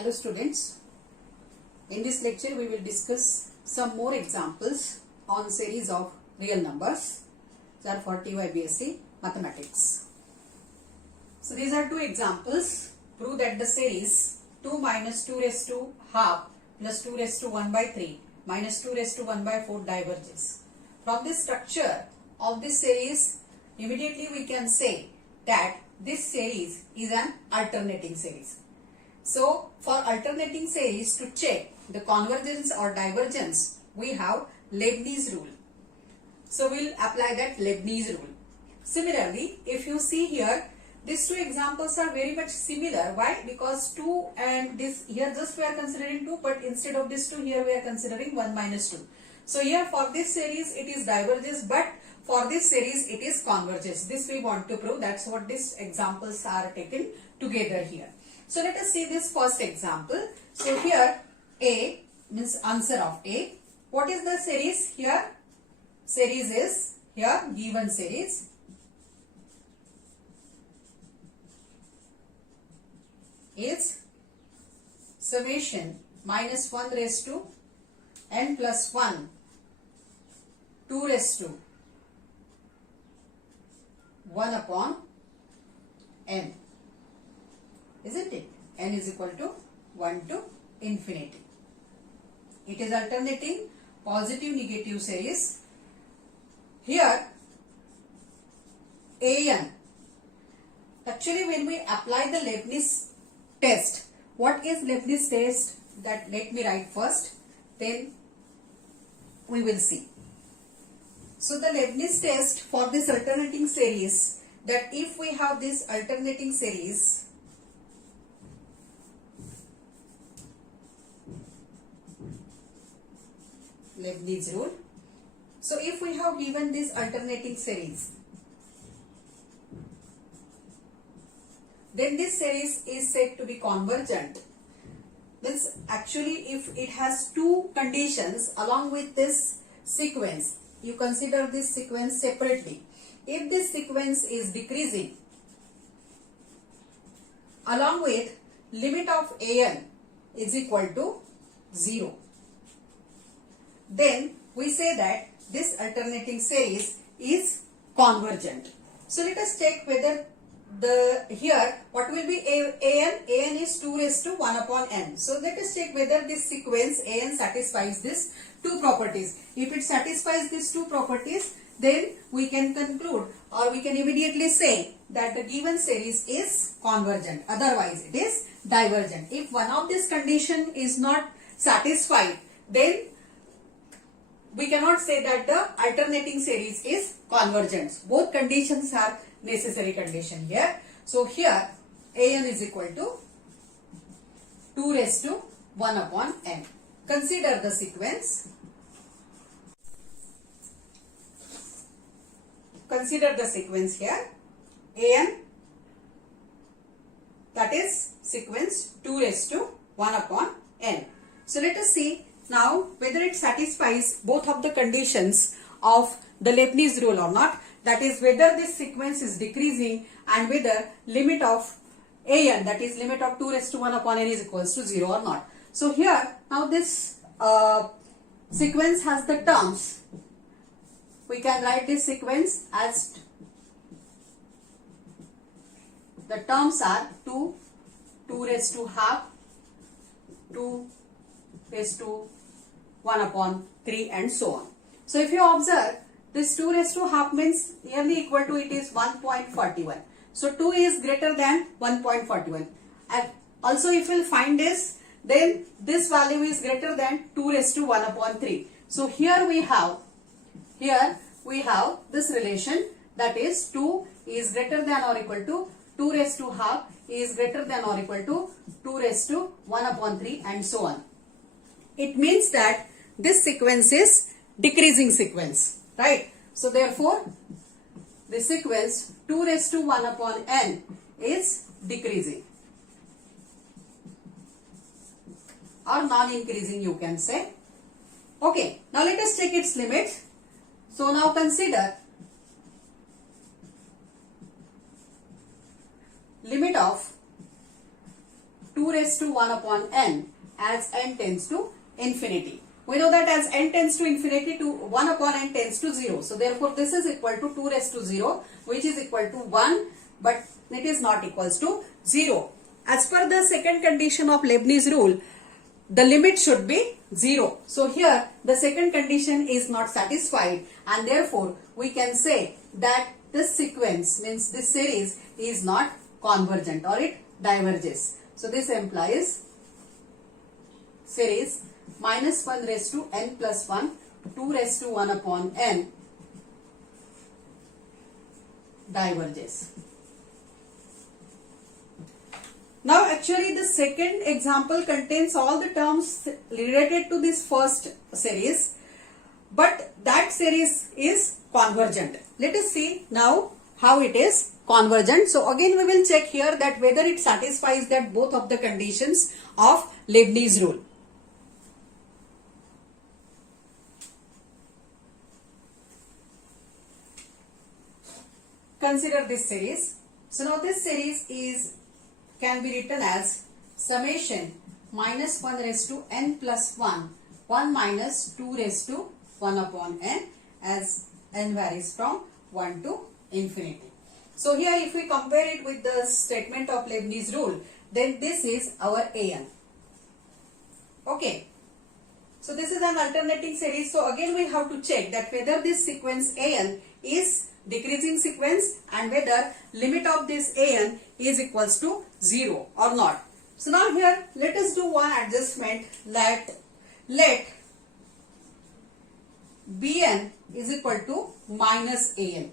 Hello students, in this lecture we will discuss some more examples on series of real numbers that are for TY-BSc Mathematics. So these are two examples. Prove that the series 2 minus 2 raised to half plus 2 raised to 1 by 3 minus 2 raised to 1 by 4 diverges. From the structure of this series, immediately we can say that this series is an alternating series. So, for alternating series, to check the convergence or divergence, we have Leibniz rule. So, we will apply that Leibniz rule. Similarly, if you see here, these two examples are very much similar. Why? Because 2 and this, here just we are considering 2, but instead of this 2, here we are considering 1 minus 2. So, here for this series, it is diverges, but for this series, it is converges. This we want to prove. That's what these examples are taken together here. So let us see this first example. So here A means answer of A. What is the series here? Series is here given series. Is summation minus 1 raised to n plus 1 2 raised to 1 upon n. Isn't it? N is equal to 1 to infinity. It is alternating positive negative series. Here An. Actually when we apply the Leibniz test, what is Leibniz test? That let me write first, then we will see. So the Leibniz test for this alternating series, that if we have this alternating series, Leibniz rule. So if we have given this alternating series, then this series is said to be convergent. Means actually if it has two conditions along with this sequence, you consider this sequence separately. If this sequence is decreasing along with limit of An is equal to 0, then we say that this alternating series is convergent. So let us check whether here what will be An is 2 raised to 1 upon n. So let us check whether this sequence An satisfies these two properties. If it satisfies these two properties, then we can conclude or we can immediately say that the given series is convergent. Otherwise it is divergent. If one of these condition is not satisfied, then we cannot say that the alternating series is convergent. Both conditions are necessary condition here. So here An is equal to 2 raised to 1 upon n. Consider the sequence. Consider the sequence here. An, that is sequence 2 raised to 1 upon n. So let us see now whether it satisfies both of the conditions of the Leibniz rule or not. That is whether this sequence is decreasing and whether limit of An, that is limit of 2 raised to 1 upon n is equals to 0 or not. So here now this sequence has the terms. We can write this sequence as the terms are 2 raised to half, 2 raised to 1 upon 3 and so on. So if you observe, this 2 raised to half means nearly equal to it is 1.41. So 2 is greater than 1.41. And also if you will find this, then this value is greater than 2 raised to 1 upon 3. So here we have this relation, that is 2 is greater than or equal to 2 raised to half is greater than or equal to 2 raised to 1 upon 3 and so on. It means that this sequence is decreasing sequence, right? So therefore, the sequence 2 raised to 1 upon n is decreasing or non-increasing, you can say. Okay, now let us check its limits. So now consider limit of 2 raised to 1 upon n as n tends to infinity. We know that as n tends to infinity, to 1 upon n tends to 0. So therefore this is equal to 2 raised to 0, which is equal to 1, but it is not equals to 0. As per the second condition of Leibniz rule, the limit should be 0. So here the second condition is not satisfied, and therefore we can say that this sequence, means this series, is not convergent or it diverges. So this implies series minus 1 raised to n plus 1, 2 raised to 1 upon n diverges. Now actually the second example contains all the terms related to this first series, but that series is convergent. Let us see now how it is convergent. So again we will check here that whether it satisfies that both of the conditions of Leibniz rule. Consider this series. So now this series can be written as summation minus 1 raised to n plus 1, 1 minus 2 raised to 1 upon n, as n varies from 1 to infinity. So here if we compare it with the statement of Leibniz rule, then this is our an. Okay. So this is an alternating series. So again we have to check that whether this sequence an is decreasing sequence and whether limit of this an is equals to 0 or not. So now here let us do one adjustment, that let bn is equal to minus an,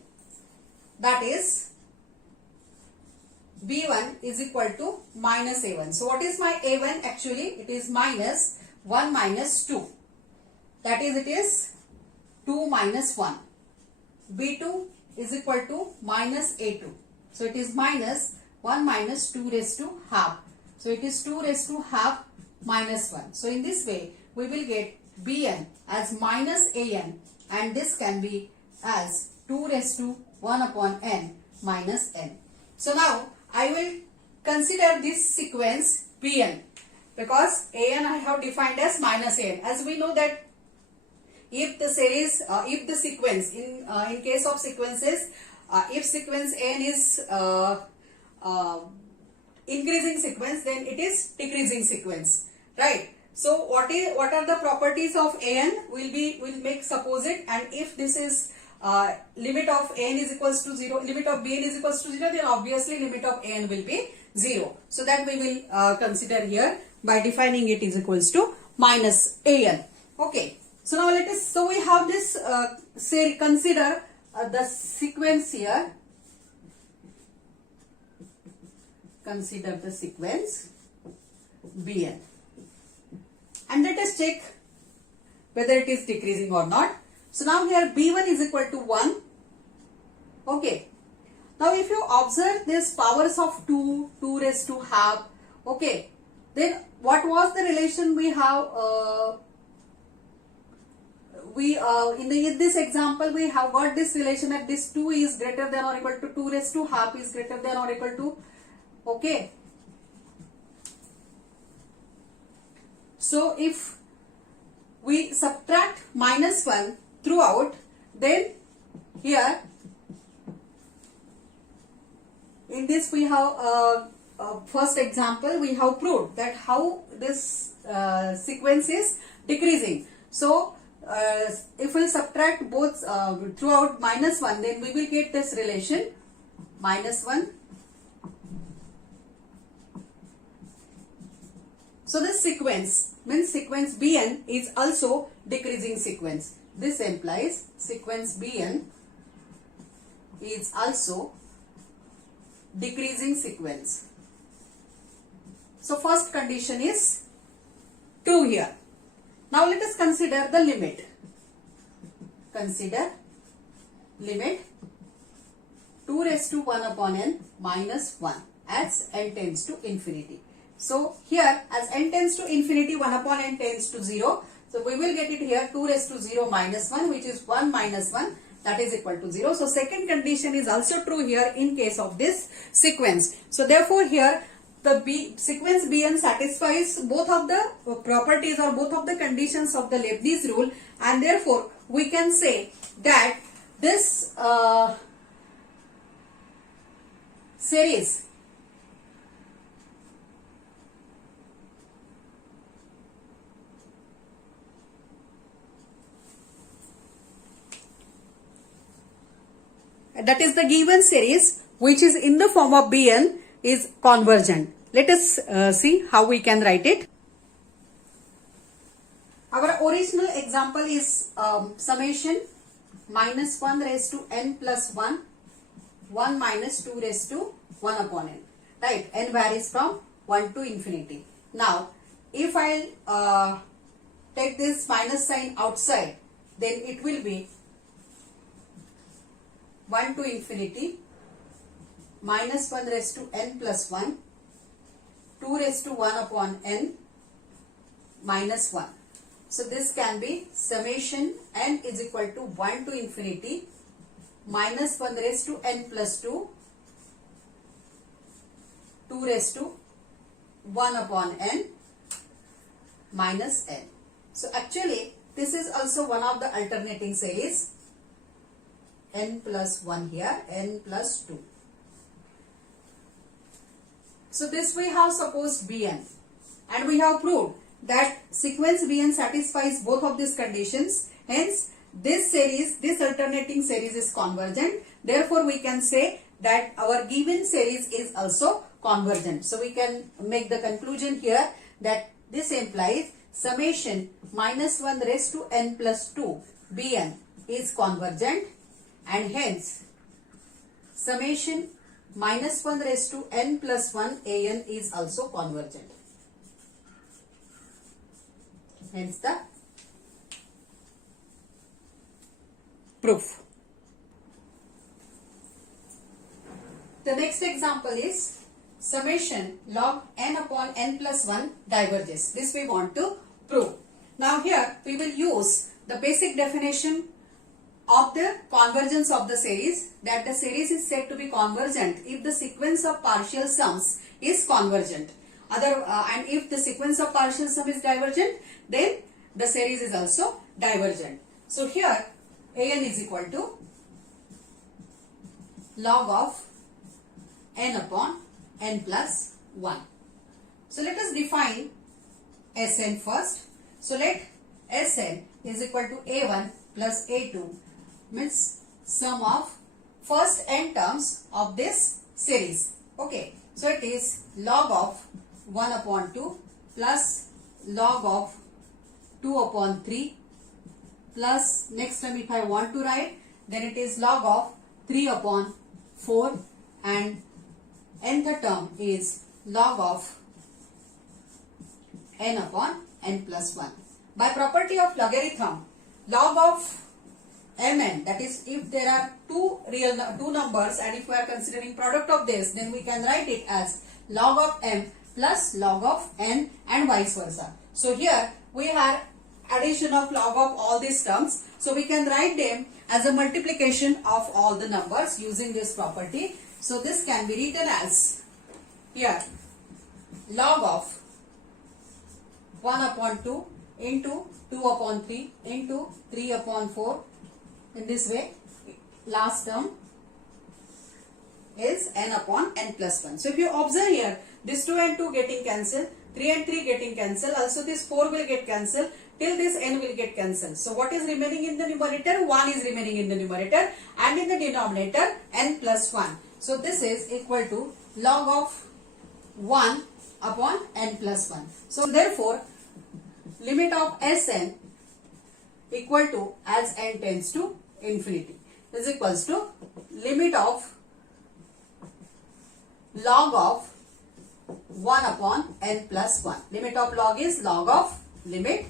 that is b1 is equal to minus a1. So what is my a1? Actually it is minus 1 minus 2, that is it is 2 minus 1. b2 is equal to minus a2. So it is minus 1 minus 2 raised to half. So it is 2 raised to half minus 1. So in this way we will get bn as minus an, and this can be as 2 raised to 1 upon n minus n. So now I will consider this sequence bn, because an I have defined as minus an. As we know that if the series, if the sequence, in case of sequences, if sequence n is increasing sequence, then it is decreasing sequence, right? So what are the properties of an? Will make supposite, and if this is limit of n is equals to 0, limit of bn is equals to 0, then obviously limit of n will be 0. So that we will consider here by defining it is equals to minus an. Okay. So now so we have this, consider the sequence here. Consider the sequence bn. And let us check whether it is decreasing or not. So now here b1 is equal to 1. Okay. Now if you observe this powers of 2, 2 raised to half, okay, then what was the relation we have? In this example we have got this relation that this 2 is greater than or equal to 2 raised to half is greater than or equal to, okay. So if we subtract minus 1 throughout, then here in this we have first example we have proved that how this sequence is decreasing. So if we subtract both throughout minus 1, then we will get this relation minus 1. So this sequence means sequence bn is also decreasing sequence. This implies sequence bn is also decreasing sequence. So first condition is true here. Now let us consider the limit. Consider limit 2 raised to 1 upon n minus 1 as n tends to infinity. So here as n tends to infinity, 1 upon n tends to 0. So we will get it here 2 raised to 0 minus 1, which is 1 minus 1, that is equal to 0. So second condition is also true here in case of this sequence. So therefore here the sequence Bn satisfies both of the properties or both of the conditions of the Leibniz rule, and therefore we can say that this series that is the given series which is in the form of Bn is convergent. Let us see how we can write it. Our original example is summation minus 1 raised to n plus 1, 1 minus 2 raised to 1 upon n. Right? N varies from 1 to infinity. Now, if I take this minus sign outside, then it will be 1 to infinity minus 1 raised to n plus 1, 2 raised to 1 upon n minus 1. So this can be summation n is equal to 1 to infinity minus 1 raised to n plus 2, 2 raised to 1 upon n minus n. So actually this is also one of the alternating series, n plus 1 here, n plus 2. So this we have supposed Bn, and we have proved that sequence Bn satisfies both of these conditions. Hence this series, this alternating series is convergent. Therefore we can say that our given series is also convergent. So we can make the conclusion here that this implies summation minus 1 raised to n plus 2 Bn is convergent, and hence summation minus 1 raised to n plus 1 An is also convergent. Hence the proof. The next example is summation log n upon n plus 1 diverges. This we want to prove. Now here we will use the basic definition of the convergence of the series, that the series is said to be convergent if the sequence of partial sums is convergent. And if the sequence of partial sum is divergent, then the series is also divergent. So here An is equal to log of n upon n plus 1. So let us define Sn first. So let Sn is equal to A1 plus A2, means sum of first n terms of this series. Okay, so it is log of 1 upon 2 plus log of 2 upon 3 plus next term if I want to write, then it is log of 3 upon 4, and nth term is log of n upon n plus 1. By property of logarithm, log of mn, that is if there are two numbers and if we are considering product of this, then we can write it as log of m plus log of n and vice versa. So here we have addition of log of all these terms, so we can write them as a multiplication of all the numbers using this property. So this can be written as here log of 1 upon 2 into 2 upon 3 into 3 upon 4. In this way, last term is n upon n plus 1. So if you observe here, this 2 and 2 getting cancelled, 3 and 3 getting cancelled, also this 4 will get cancelled, till this n will get cancelled. So what is remaining in the numerator? 1 is remaining in the numerator, and in the denominator n plus 1. So this is equal to log of 1 upon n plus 1. So therefore, limit of Sn equal to, as n tends to infinity, is equals to limit of log of 1 upon n plus 1. Limit of log is log of limit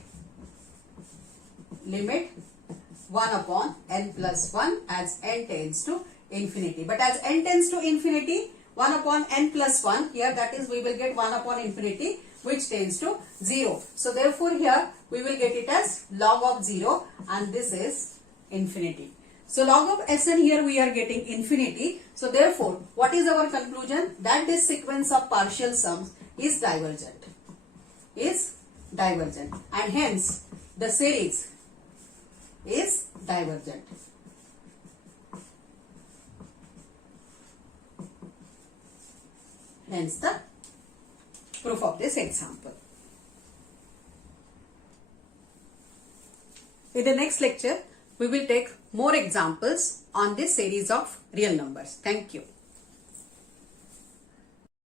1 upon n plus 1 as n tends to infinity. But as n tends to infinity, 1 upon n plus 1, here that is we will get 1 upon infinity, which tends to 0. So therefore here we will get it as log of 0, and this is infinity. So log of Sn here we are getting infinity. So therefore, what is our conclusion? That this sequence of partial sums is divergent. And hence the series is divergent. Hence the proof of this example. In the next lecture, we will take more examples on this series of real numbers. Thank you.